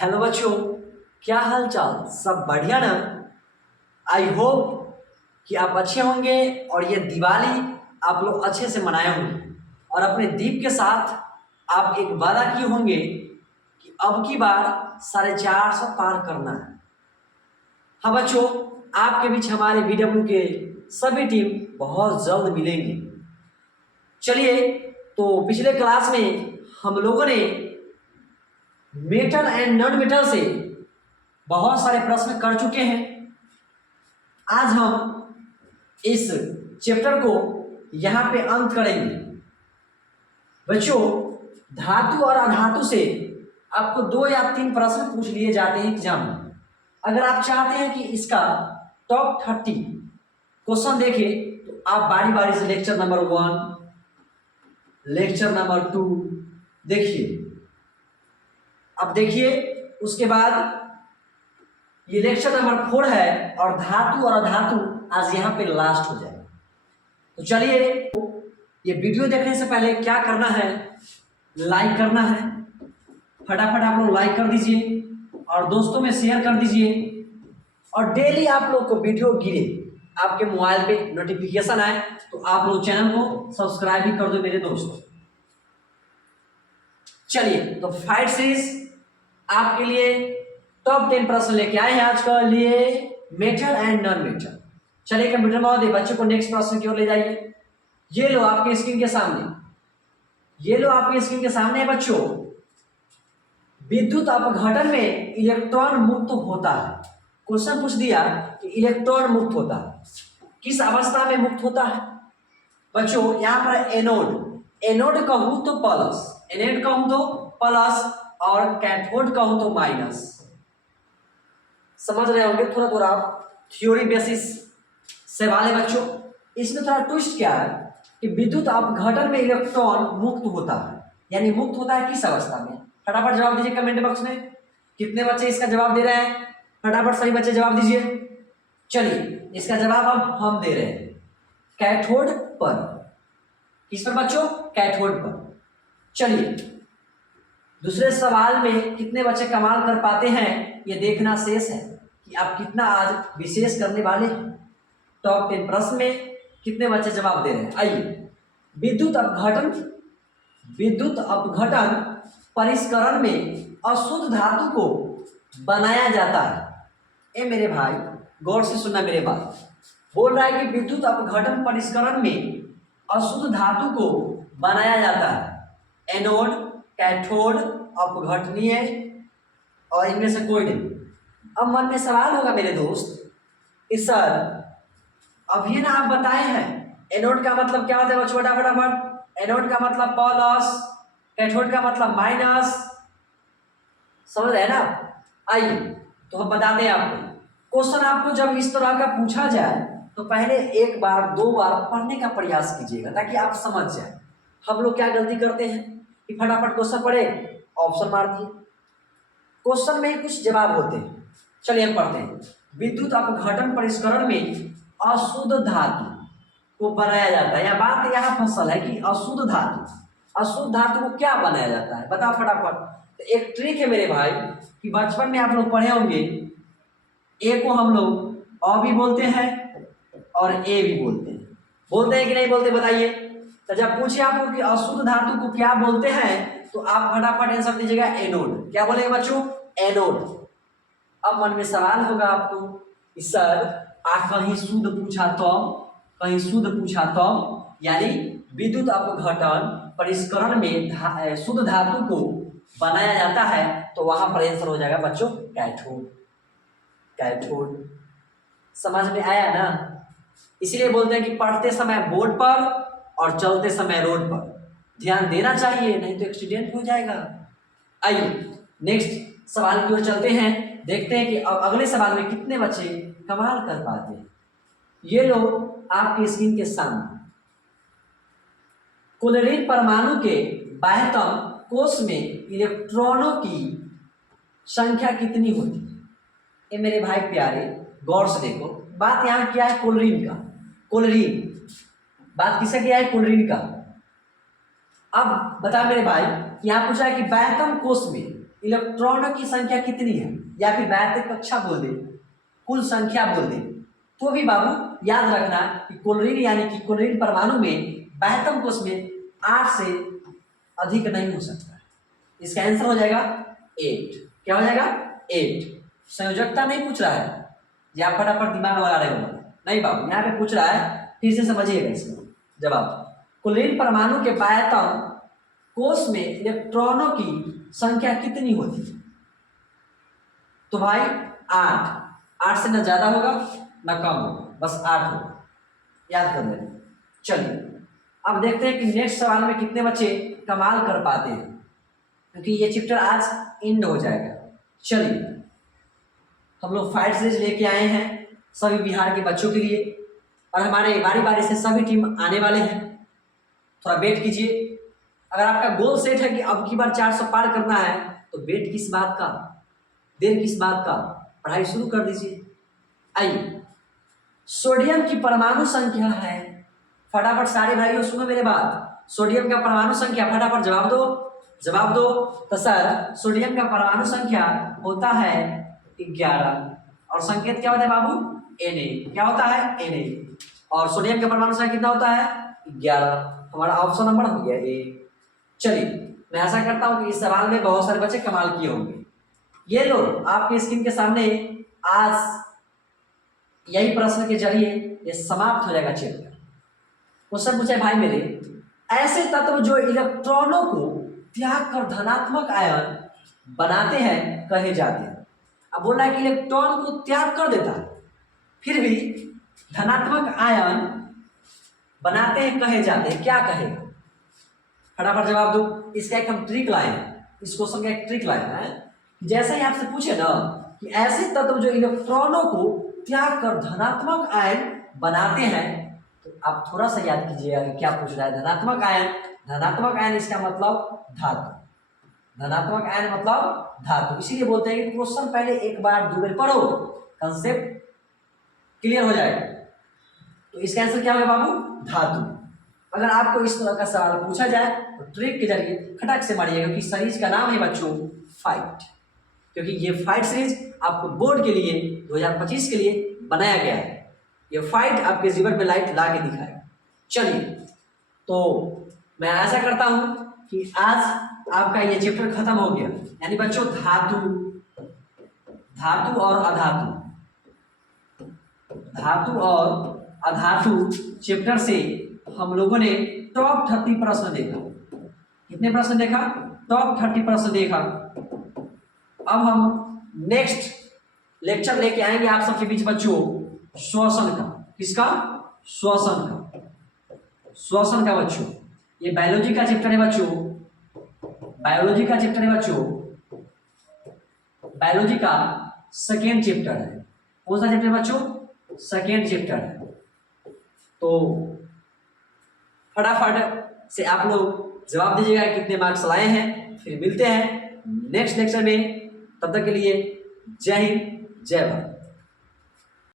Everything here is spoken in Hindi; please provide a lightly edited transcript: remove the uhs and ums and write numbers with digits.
हेलो बच्चों, क्या हाल चाल? सब बढ़िया ना? आई होप कि आप अच्छे होंगे और ये दिवाली आप लोग अच्छे से मनाए होंगे और अपने दीप के साथ आप एक वादा किए होंगे कि अब की बार 450 पार करना है। हाँ बच्चों, आपके बीच हमारे VW के सभी टीम बहुत जल्द मिलेंगे। चलिए, तो पिछले क्लास में हम लोगों ने मेटल एंड नॉन मेटल से बहुत सारे प्रश्न कर चुके हैं। आज हम इस चैप्टर को यहाँ पे अंत करेंगे। बच्चों, धातु और अधातु से आपको 2 या 3 प्रश्न पूछ लिए जाते हैं एग्जाम में। अगर आप चाहते हैं कि इसका टॉप 30 क्वेश्चन देखें तो आप बारी बारी से लेक्चर नंबर 1, लेक्चर नंबर 2 देखिए। अब देखिए, उसके बाद ये लेक्चर नंबर 4 है और धातु और अधातु आज यहाँ पे लास्ट हो जाएगा। तो चलिए, ये वीडियो देखने से पहले क्या करना है, लाइक करना है। फटाफट आप लोग लाइक कर दीजिए और दोस्तों में शेयर कर दीजिए और डेली आप लोग को वीडियो गिरे आपके मोबाइल पे नोटिफिकेशन आए तो आप लोग चैनल को सब्सक्राइब भी कर दो मेरे दोस्त। चलिए, तो फाइट सीरीज आपके लिए टॉप 10 प्रश्न लेके आए हैं आज के लिए, मेटल एंड नॉन मेटल। चलिए कंप्यूटर महोदय, बच्चों को नेक्स्ट प्रश्न की ओर ले जाइए। ये लो आपके स्क्रीन के सामने, ये लो आपके स्क्रीन के सामने बच्चों, विद्युत अपघटन में इलेक्ट्रॉन मुक्त होता है। क्वेश्चन पूछ दिया कि इलेक्ट्रॉन मुक्त होता है, किस अवस्था में मुक्त होता है? बच्चों यहाँ पर एनोड, एनोड कहूं तो प्लस, एनोड कहूं तो प्लस और कैथोड कहूं तो माइनस। समझ रहे होंगे थोड़ा थोड़ा थ्योरी बेसिस से वाले बच्चों। इसमें थोड़ा ट्विस्ट क्या है कि विद्युत अपघटन में इलेक्ट्रॉन मुक्त होता है, यानी मुक्त होता है किस अवस्था में? फटाफट जवाब दीजिए कमेंट बॉक्स में। कितने बच्चे इसका जवाब दे रहे हैं? फटाफट सभी बच्चे जवाब दीजिए। चलिए, इसका जवाब अब हम दे रहे हैं, कैथोड पर। किस पर बच्चों? कैथोड पर। चलिए, दूसरे सवाल में कितने बच्चे कमाल कर पाते हैं ये देखना शेष है कि आप कितना आज विशेष करने वाले हैं। टॉप 10 प्रश्न में कितने बच्चे जवाब दे रहे हैं? आइए, विद्युत अपघटन, विद्युत अपघटन परिष्करण में अशुद्ध धातु को बनाया जाता है। ए मेरे भाई, गौर से सुनना मेरे बात। बोल रहा है कि विद्युत अपघटन परिष्करण में अशुद्ध धातु को बनाया जाता है। एनोड, कैथोड, अपघटनीय और इनमें से कोई नहीं। अब मन में सवाल होगा मेरे दोस्त कि सर अभी ना आप बताए हैं एनोड का मतलब क्या होता है बच्चों? फटाफट, एनोड का मतलब प्लस, कैथोड का मतलब माइनस। समझ रहे हैं ना? आइए, तो हम बताते हैं आपको। क्वेश्चन आपको जब इस तरह का पूछा जाए तो पहले 1 बार 2 बार पढ़ने का प्रयास कीजिएगा ताकि आप समझ जाए। हम लोग क्या गलती करते हैं कि फटाफट क्वेश्चन पढ़े, ऑप्शन मार दिए। क्वेश्चन में कुछ जवाब होते हैं। चलिए हम पढ़ते हैं। विद्युत अपघटन परिष्करण में अशुद्ध धातु को बनाया जाता है। यह बात यहाँ फसल है कि अशुद्ध धातु, अशुद्ध धातु को क्या बनाया जाता है? बताओ फटाफट। तो एक ट्रिक है मेरे भाई कि बचपन में आप लोग पढ़े होंगे, ए को हम लोग अ भी बोलते हैं और ए भी बोलते हैं। बोलते हैं कि नहीं बोलते? बताइए। तो जब पूछे आपको कि अशुद्ध धातु को क्या बोलते हैं तो आप फटाफट आंसर दीजिएगा एनोड। क्या बोलेंगे बच्चों? एनोड। अब मन में सवाल होगा आपको कि सर कहीं शुद्ध पूछा तो, कहीं शुद्ध पूछा तो, यानी विद्युत अपघटन परिष्करण में शुद्ध धातु को बनाया जाता है तो वहां पर आंसर हो जाएगा बच्चों कैथोड। कैथोड समझ में आया ना? इसीलिए बोलते हैं कि पढ़ते समय बोर्ड पर और चलते समय रोड पर ध्यान देना चाहिए, नहीं तो एक्सीडेंट हो जाएगा। आइए नेक्स्ट सवाल की ओर चलते हैं, देखते हैं कि अब अगले सवाल में कितने बच्चे कमाल कर पाते हैं। ये लो आपकी स्क्रीन के सामने, क्लोरीन परमाणु के बाह्यतम कोश में इलेक्ट्रॉनों की संख्या कितनी होती है? ये मेरे भाई प्यारे गौर से देखो, बात यहाँ क्या है? क्लोरीन का। क्लोरीन बात किसका किया है? क्लोरीन का। अब बता मेरे भाई, यहाँ पूछा है कि बाह्यतम कोश में इलेक्ट्रॉनों की संख्या कितनी है, या फिर वैद्युत कक्षा बोल दे, कुल संख्या बोल दे, तो भी बाबू याद रखना कि क्लोरीन यानी कि क्लोरीन परमाणु में बाह्यतम कोश में 8 से अधिक नहीं हो सकता है। इसका आंसर हो जाएगा 8। क्या हो जाएगा? 8। संयोजकता नहीं पूछ रहा है जी, आप फटाफट दिमाग लगा रहे हो, नहीं बाबू, यहाँ पे पूछ रहा है, फिर से समझिएगा इसका जवाब। क्लोरीन परमाणु के बाह्यतम कोश में इलेक्ट्रॉनों की संख्या कितनी होती है? तो भाई 8 से न ज्यादा होगा न कम होगा, बस 8 होगा, याद कर लेना। चलिए अब देखते हैं कि नेक्स्ट सवाल में कितने बच्चे कमाल कर पाते हैं, क्योंकि ये चैप्टर आज एंड हो जाएगा। चलिए हम लोग फाइट सीरीज लेके आए हैं सभी बिहार के बच्चों के लिए, और हमारे बारी बारी से सभी टीम आने वाले हैं। थोड़ा वेट कीजिए। अगर आपका गोल सेट है कि अब की बार 400 पार करना है, तो वेट किस बात का, देर किस बात का, पढ़ाई शुरू कर दीजिए। आइए, सोडियम की परमाणु संख्या है, फटाफट सारे भाइयों सुनो मेरे बात, सोडियम का परमाणु संख्या, फटाफट जवाब दो, जवाब दो। तो सर सोडियम का परमाणु संख्या होता है 11, और संकेत क्या होता है बाबू? Na। क्या होता है? Na। और सोडियम का परमाणु संख्या कितना होता है? 11। हमारा ऑप्शन नंबर हो गया ए। चलिए मैं आशा करता हूं कि इस सवाल में बहुत सारे बच्चे कमाल किए होंगे। ये लो आपके स्क्रीन के सामने आज यही प्रश्न के जरिए ये समाप्त हो जाएगा चैप्टर। क्वेश्चन पूछे भाई मेरे, ऐसे तत्व जो इलेक्ट्रॉनों को त्याग कर धनात्मक आयन बनाते हैं कहे जाते हैं। अब बोल रहा है कि इलेक्ट्रॉन को त्याग कर देता है फिर भी धनात्मक आयन बनाते हैं कहे जाते हैं, क्या कहेगा? फटाफट जवाब दो। इसका एक हम ट्रिक लाए हैं, इस क्वेश्चन का एक ट्रिक लाए हैं। जैसे ही आपसे पूछे ना कि ऐसे तत्व जो इलेक्ट्रॉनों को त्याग कर धनात्मक आयन बनाते हैं, तो आप थोड़ा सा याद कीजिएगा कि क्या पूछ रहा है। धनात्मक आयन, धनात्मक आयन इसका मतलब धातु, धनात्मक आयन मतलब धातु। इसीलिए बोलते हैं कि क्वेश्चन पहले एक बार 2 बार पढ़ो, कंसेप्ट क्लियर हो जाएगा। तो इसका आंसर क्या होगा बाबू? धातु। अगर आपको इस तरह का सवाल पूछा जाए तो ट्रिक के जरिए खटक से मारिएगा, क्योंकि सीरीज का नाम है बच्चों फाइट, क्योंकि ये फाइट सीरीज आपको बोर्ड के लिए 2025 के लिए बनाया गया है। ये फाइट आपके जीवन में लाइट ला के दिखाएगा। चलिए तो मैं आशा करता हूं कि आज आपका ये चैप्टर खत्म हो गया, यानी बच्चों धातु, धातु और अधातु, धातु और अधातु चैप्टर से हम लोगों ने टॉप 30 प्रश्न देखा। कितने प्रश्न देखा? टॉप 30 प्रश्न देखा। अब हम नेक्स्ट लेक्चर लेके आएंगे आप सबके बीच बच्चों श्वसन का। किसका? श्वसन का, श्वसन का बच्चों। ये बायोलॉजी का चैप्टर है बच्चों, बायोलॉजी का चैप्टर है बच्चों, बायोलॉजी का सेकेंड चैप्टर है। कौन सा चैप्टर है बच्चों? सेकेंड चैप्टर है। तो फटाफट से आप लोग जवाब दीजिएगा कितने मार्क्स लाए हैं। फिर मिलते हैं नेक्स्ट लेक्चर में, तब तक के लिए जय हिंद, जय भारत।